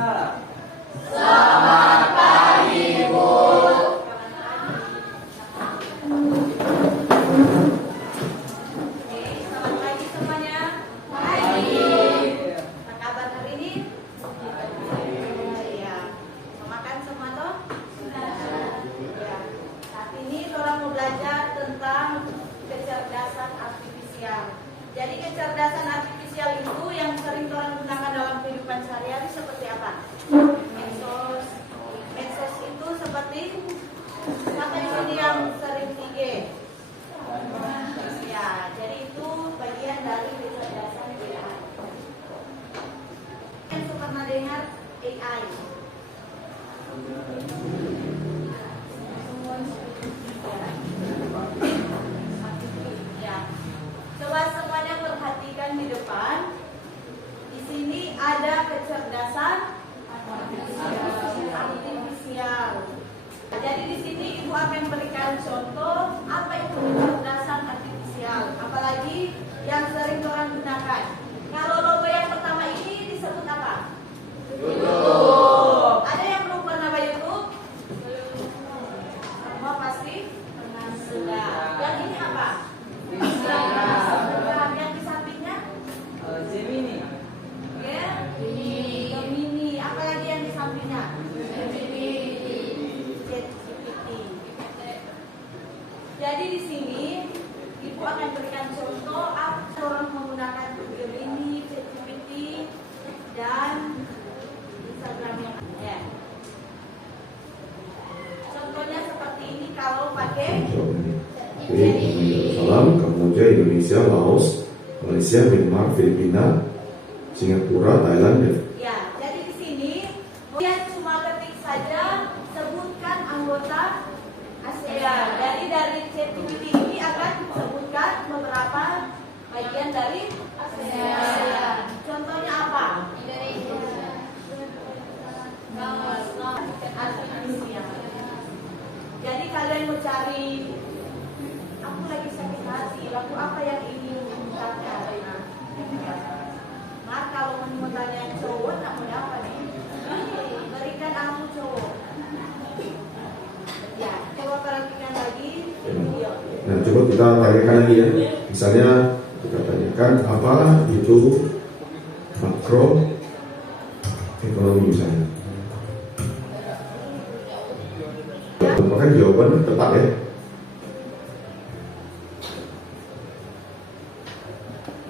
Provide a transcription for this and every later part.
Salam. Selamat pagi, Bu. Oke, selamat pagi semuanya. Pagi. Apa kabar hari ini? Ya, mau makan semua toh? Ya. Saat ini orang mau belajar tentang kecerdasan artifisial. Jadi kecerdasan artifisial itu yang sering orang gunakan dalam kehidupan sehari-hari seperti apa? Medsos. Medsos itu seperti apa di sini yang sering IG? Ya, jadi itu bagian dari kecerdasan AI. Yang pernah dengar AI? Ya. Coba semuanya perhatikan di depan. Di sini ada kecerdasan artifisial. Jadi di sini Ibu akan berikan contoh apa itu kecerdasan artifisial, apalagi yang sering orang gunakan. Kalau logo yang pertama ini disebut apa? YouTube. Ada yang belum pernah buat YouTube? Semua pasti pernah sudah. Yang ini apa? Instagram. Yang di sampingnya? Gemini. Ya. Gemini. Apa lagi yang di sampingnya? ChatGPT. Jadi di sini Ibu akan berikan contoh apa orang menggunakan Gemini, ChatGPT, dan Instagram yang ada. Contohnya seperti ini kalau pakai Salam, Kamboja, Indonesia, Laos, Malaysia, Myanmar, Filipina, Singapura, Thailand. ya. Jadi di sini kemudian cuma ketik saja sebutkan anggota ASEAN. Jadi dari ChatGPT ini akan sebutkan beberapa bagian dari ASEAN. Contohnya apa? Artifisial. Jadi kalian mau cari, aku lagi sakit hati, lagu apa yang ingin diucapkan? Maaf kalau mau tanya yang cowok, namanya apa nih? Berikan aku cowok. Ya, coba perhatikan lagi video. Nah, coba kita tanyakan lagi ya. Misalnya kita tanyakan apa itu makro ekonomi misalnya. Apakah jawaban tepat ya?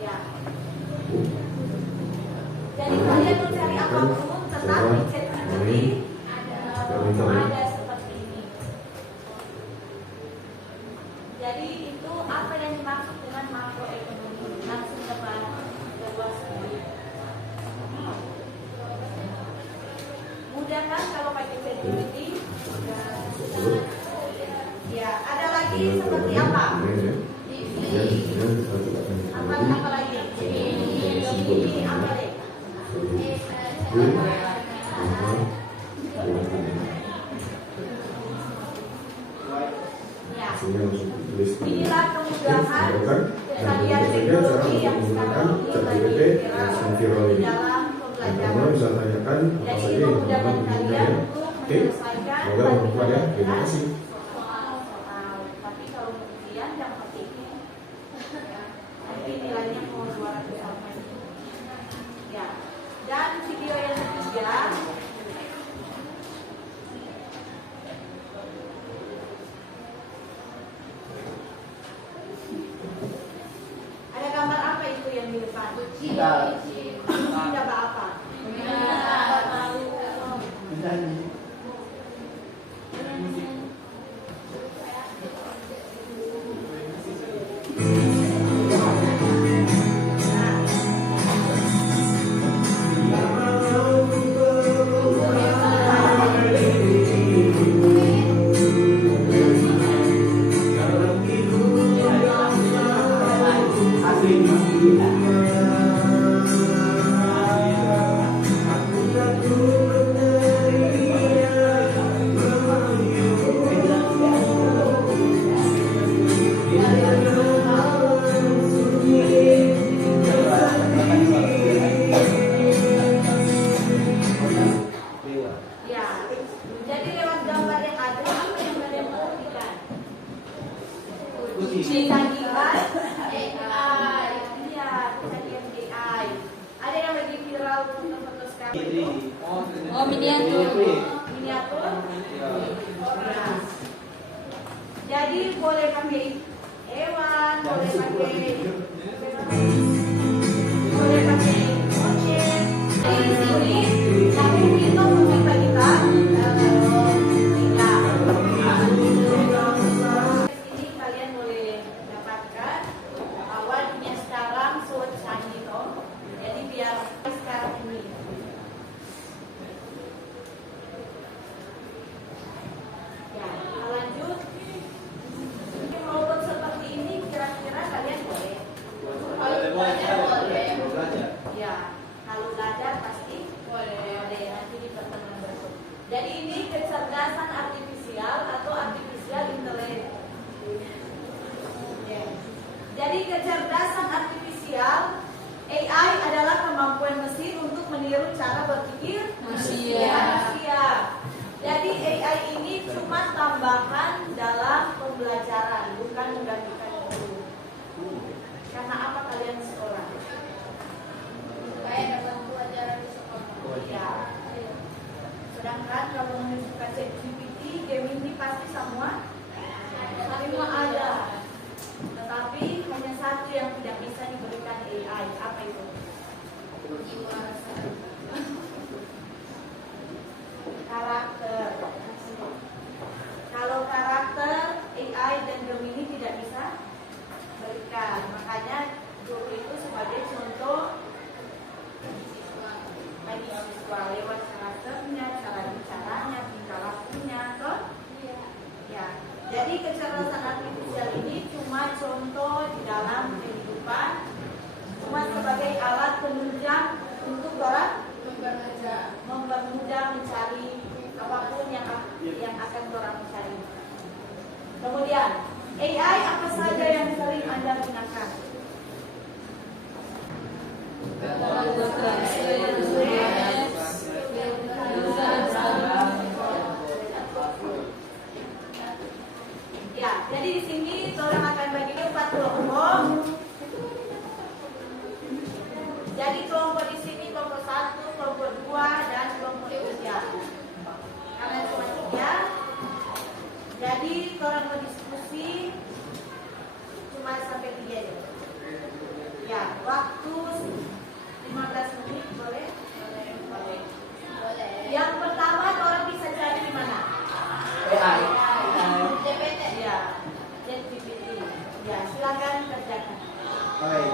Ya. Jadi kalian mau cari apapun tetap di ChatGPT ada seperti ini. Jadi itu apa yang dimaksud dengan makroekonomi? Langsung luas. Mudah kan kalau pakai ChatGPT? Ya, ada lagi seperti apa? Apa lagi? Ini apa deh? Ya. Inilah kemudahan kejadian teknologi yang sekarang menjadi viral di dalam pembelajaran. Bisa tanyakan apa Jadi saja yang memudahkan kalian untuk menyelesaikan terima kasih. soal. Tapi kalau ujian yang penting nanti nilainya mau 200 sampai. Ya. Dan video yang ketiga. Ada gambar apa itu yang di depan? Gambar apa? Oh, miniatur. Miniatur. Nah, jadi boleh pakai hewan, boleh pakai objek. Di sini aku itu meminta kita di sini kalian boleh dapatkan bahwa dunia sekarang sulit canggih toh. Jadi biar sekarang ini. Ya, lanjut. Robot seperti ini kira-kira kalian boleh? Boleh. Ya, kalau belajar pasti boleh. Nanti di pertemuan berikut. Jadi ini kecerdasan artifisial atau artificial intelligence. Ya. Jadi kecerdasan artifisial AI adalah kemampuan mesin untuk meniru cara berpikir manusia. Jadi AI ini cuma tambahan dalam pembelajaran, bukan menggantikan guru. Karena apa kalian sekolah? Supaya dapat pelajaran di sekolah. Ya. Sedangkan kalau menunjukkan ChatGPT, Gemini pasti semua ada. Tetapi hanya satu yang tidak bisa diberikan AI. Apa itu? Karakter. Kalau karakter AI dan Gemini tidak bisa berikan, makanya guru itu sebagai contoh bagi siswa lewat karakternya, cara bicaranya, tingkah lakunya, toh? Ya. Jadi kecerdasan artifisial ini cuma contoh di dalam kehidupan, cuma sebagai alat penunjang untuk orang mempermudah mencari apapun yang akan orang cari. Kemudian AI apa saja yang sering Anda gunakan? Ya, jadi di sini orang akan bagi 4 kelompok. Jadi kelompok di sini kelompok 1, kelompok 2, dan kelompok 3. Karena cuma 3, jadi orang berdiskusi cuma sampai 3 ya. Ya, waktu 15 menit boleh? Boleh. Yang pertama orang bisa cari di mana? AI. GPT. Ya, GPT. Ya, silakan kerjakan. Baik.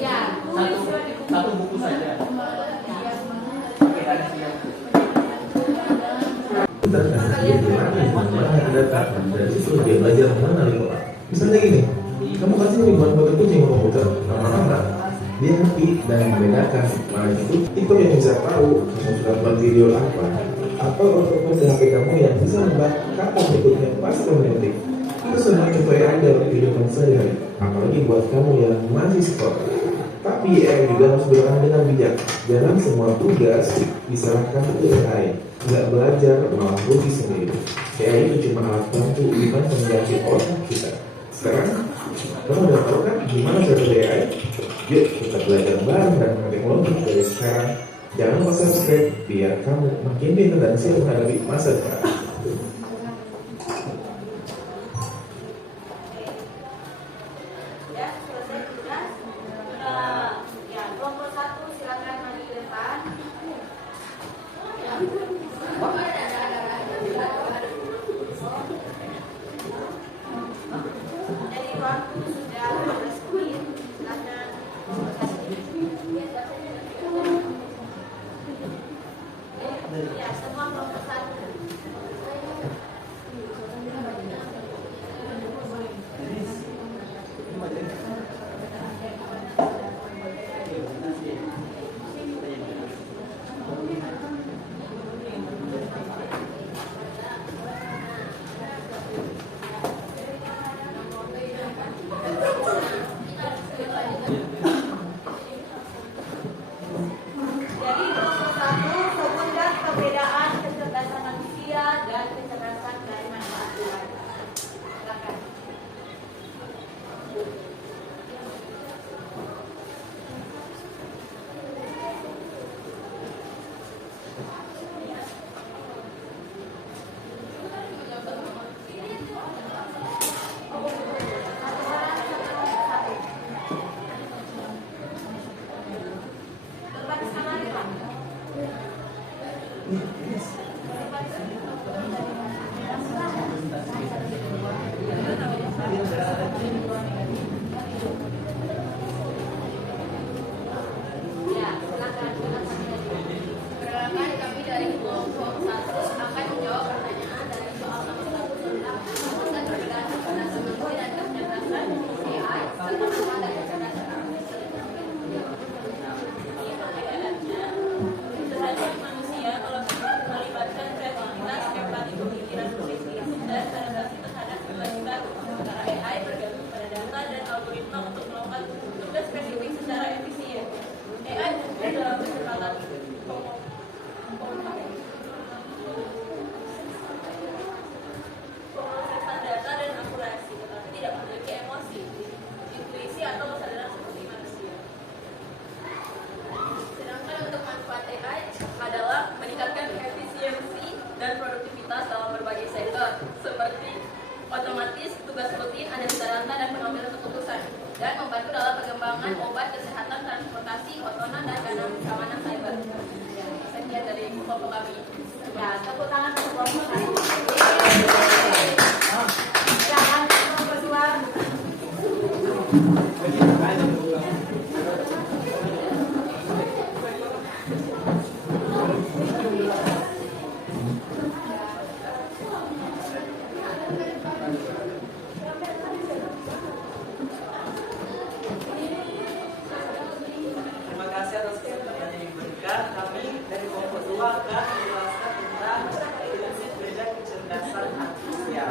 Ya, tulis Satu buku saja. Data dan itu dia belajar mana nih orang. Misalnya gini, kamu kasih buat kucing komputer, lama-lama dia ngerti dan membedakan mana itu yang bisa tahu kamu sudah buat video apa atau output HP kamu yang bisa membuat kamu berikutnya pas kemudian itu semua supaya ada kehidupan sehari, apalagi buat kamu yang masih sekolah. Tapi AI juga harus berperan dengan bijak. Jangan semua tugas diserahkan ke AI. Nggak belajar malah rugi sendiri. AI itu cuma alat bantu, bukan pengganti otak kita. Sekarang kamu udah tahu kan gimana cara AI? Yuk kita belajar bareng dan teknologi dari sekarang. Jangan lupa subscribe biar kamu makin pintar dan siap menghadapi masa depan. Ya, semua kelompok 1. Ya, silakan. Perkenalkan kami dari kelompok 1 akan menjawab pertanyaan dari soal nomor 1 tentang dan perbedaan kecerdasan manusia dan kecerdasan AI serta manfaat dari kecerdasan artifisial. Kecerdasan manusia kalau melibatkan kreativitas, empati, pemikiran kritis, dan adaptasi terhadap kebaikan antara AI bergantung pada data dan algoritma untuk melakukan tugas spesifik secara efisien. AI berfungsi dalam kecepatan pemrosesan data dan akurasi, tetapi tidak memiliki emosi, intuisi atau kesadaran seperti manusia. Sedangkan untuk manfaat AI adalah meningkatkan efisiensi dan produktivitas dalam berbagai sektor, seperti otomatis tugas rutin, analisa data, dan pengambilan keputusan, dan membantu dalam pengembangan obat, kesehatan, transportasi, otonom, dan keamanan cyber. Sekian dari kelompok kami. Ya, tepuk tangan untuk kelompok kami. Silakan kelompok kedua. Terima kasih atas kesempatan yang diberikan. Kami dari kelompok 2 akan menjelaskan tentang prinsip kerja kecerdasan artifisial.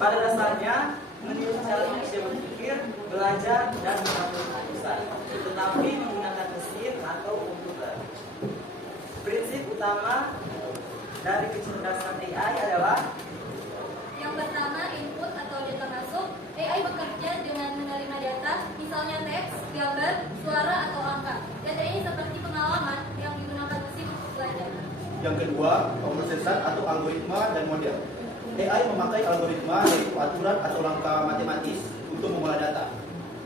Pada dasarnya, meniru cara manusia berpikir, belajar, dan mengambil keputusan, tetapi menggunakan mesin atau komputer. Prinsip utama dari kecerdasan AI adalah Yang pertama, input atau data masuk. AI bekerja dengan menerima data, misalnya teks, gambar, suara, atau angka. Data ini seperti pengalaman yang digunakan mesin untuk belajar. Yang kedua, pemrosesan atau algoritma dan model. AI memakai algoritma yaitu aturan atau langkah matematis untuk mengolah data.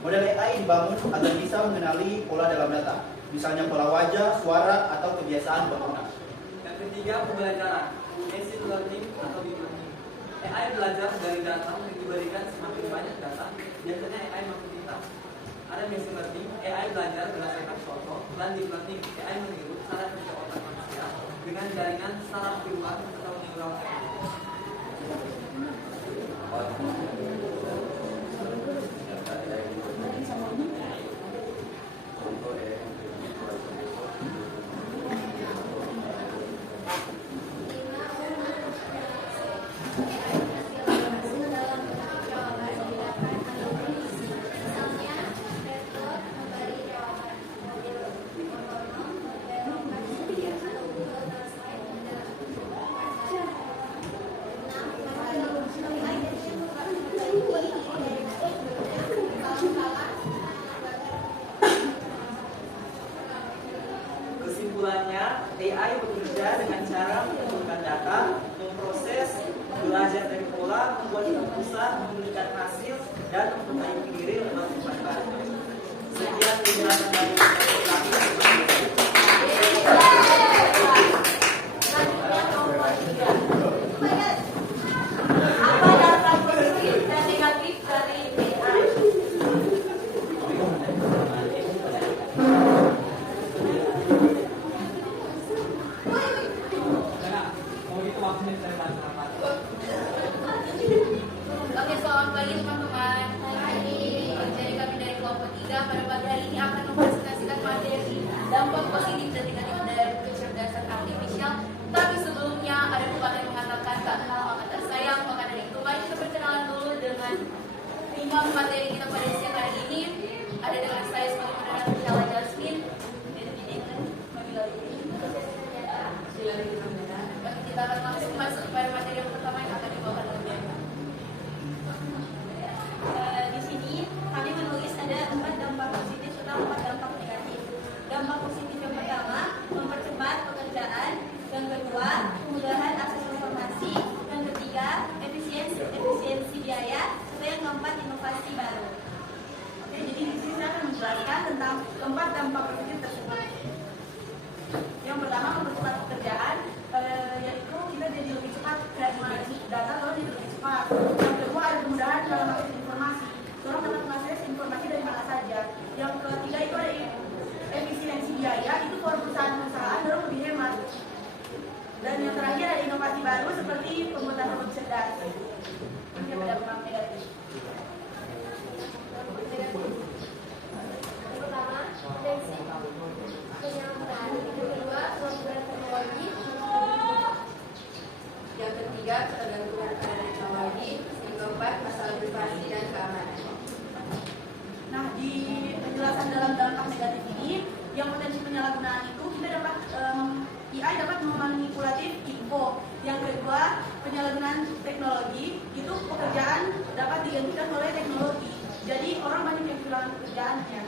Model AI dibangun agar bisa mengenali pola dalam data, misalnya pola wajah, suara, atau kebiasaan pengguna. yang ketiga, pembelajaran, machine learning atau deep learning. AI belajar dari data yang diberikan semakin banyak data, biasanya AI makin pintar. Ada machine learning, AI belajar berdasarkan contoh, dan deep learning, AI meniru cara kerja otak manusia dengan jaringan saraf primer atau neural network. Kesimpulannya, AI bekerja dengan cara mengumpulkan data, memproses, belajar dari pola, membuat keputusan, memberikan hasil, dan memperbaiki diri lewat perubahan. Sekian penjelasan dari kami. Selanjutnya kelompok 3. Apa dampak positif dan negatif dari AI? Oke, selamat pagi teman-teman. Jadi kami dari kelompok 3 pada pagi hari ini akan mempresentasikan materi dampak positif dan negatif dari kecerdasan artifisial. Tapi sebelumnya ada pepatah yang mengatakan tak kenal maka tak sayang. Maka dari itu mari kita perkenalan dulu dengan tema materi kita pada siang hari ini. Ada dengan saya sebagai moderator Syala Jasmine dan Bineka Mabila. Kita akan langsung masuk pada materi yang pertama yang akan dibawakan oleh Bianca. Di sini kami menulis ada 4 dampak positif serta 4 dampak negatif. Dampak positif yang pertama, mempercepat pekerjaan. Yang kedua, kemudahan akses informasi. Yang ketiga, efisiensi biaya. Dan yang keempat, inovasi baru. Oke, jadi di sini saya akan menjelaskan tentang keempat dampak positif tersebut. Yang pertama, mempercepat Yang ketiga itu ada efisiensi biaya, itu perusahaan-perusahaan dorong lebih hemat. Dan yang terakhir ada inovasi baru seperti pembuatan robot cerdas. Ini pada dampak negatif. Yang pertama, prinsip penyalahgunaan. Yang kedua, kemajuan teknologi. Yang ketiga, ketergantungan pada teknologi. Yang keempat, masalah privasi dan keamanan. Nah, di penjelasan dalam dampak negatif ini, yang potensi penyalahgunaan itu kita dapat AI dapat memanipulatif info. Yang kedua, penyalahgunaan teknologi itu pekerjaan dapat digantikan oleh teknologi. Jadi orang banyak yang kehilangan pekerjaannya.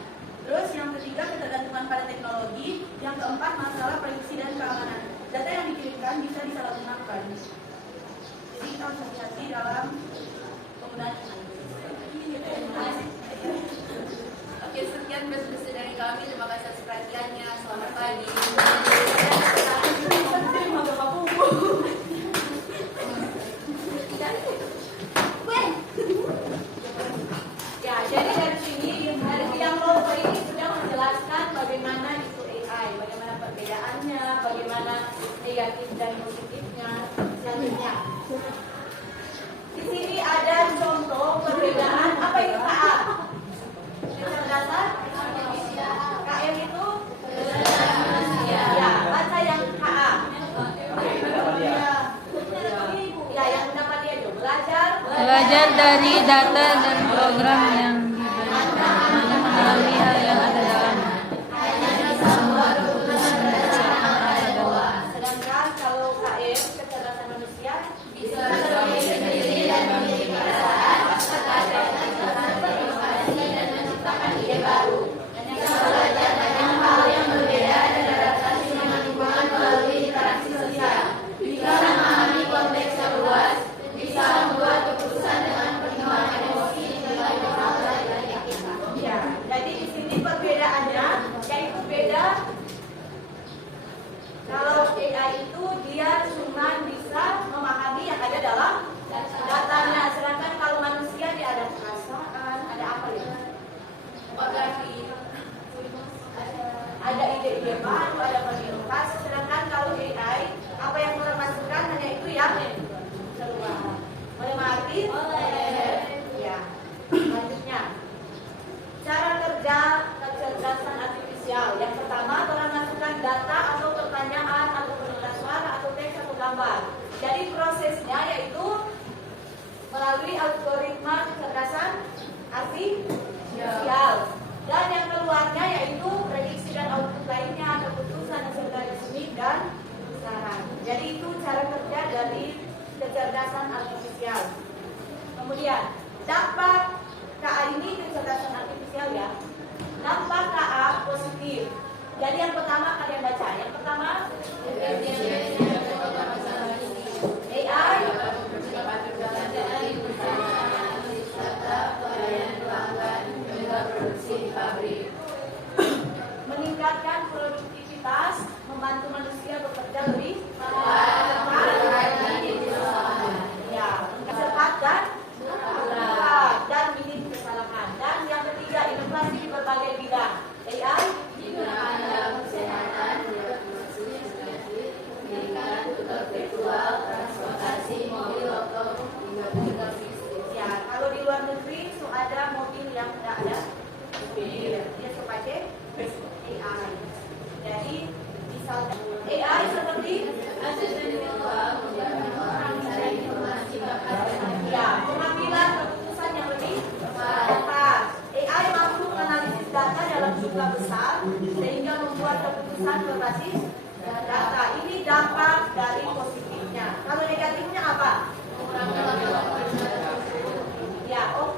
Terus yang ketiga, ketergantungan pada teknologi. Yang keempat, masalah privasi dan keamanan. Data yang dikirimkan bisa disalahgunakan. Jadi kita harus hati-hati dalam penggunaan AI. Oke, sekian best-best dari kami. Terima kasih atas perhatiannya. Selamat pagi. Ya, jadi dari sini dari bidang logo ini sudah menjelaskan bagaimana itu AI, bagaimana perbedaannya, bagaimana negatif dan positifnya. Selanjutnya, di sini ada contoh perbedaan apa itu KA? Kecerdasan KM itu ya, baca yang KA. Ya, yang mendapat dia itu Belajar dari data dan program yang diberikan, mengenali hal yang ada dalamnya. Sedangkan kalau KM, kecerdasan manusia, bisa sendiri dan memiliki perasaan, berinovasi dan menciptakan ide baru. Bisa belajar banyak hal yang berbeda dan beradaptasi dengan lingkungan melalui interaksi sosial. Bisa memahami konteks yang luas. Bisa membuat keputusan dengan pertimbangan emosi nilai moral dan etika. ya. Jadi di sini perbedaannya yaitu beda. Kalau AI itu dia cuma bisa memahami yang ada dalam datanya, sedangkan kalau manusia dia ada perasaan, ada apa ya? Ada ide-ide baru, ada berinovasi. Sedangkan kalau AI, apa yang orang masukkan hanya itu yang keluar. Boleh mengerti? Ya. Selanjutnya, cara kerja kecerdasan artifisial. Yang pertama, orang masukkan data atau pertanyaan atau perintah suara atau teks atau gambar. Jadi prosesnya yaitu melalui algoritma kecerdasan artifisial. Dan yang keluarnya yaitu prediksi dan output lainnya, keputusan hasil dari seni dan saran. Jadi itu cara kerja dari kecerdasan artifisial. Kemudian dampak KA ini kecerdasan artifisial ya. Dampak KA positif. Jadi yang pertama kalian baca. Yang pertama AI meningkatkan produktivitas, membantu manusia bekerja lebih ya, cepat dan akurat dan minim kesalahan. Dan yang ketiga, inovasi di berbagai bidang. AI Digunakan dalam kesehatan, pendidikan, tutor virtual, transportasi, mobil, otonom, hingga berbagai bisnis. ya, kalau di luar negeri so ada mobil yang tidak ada supir, dia so pakai AI. Jadi misalnya AI seperti Asisten virtual memudahkan orang mencari informasi bahkan ya, pengambilan keputusan yang lebih tepat. AI mampu menganalisis data dalam jumlah besar sehingga membuat keputusan berbasis data. Ini dampak dari positifnya. Kalau negatifnya apa? Ya, oke.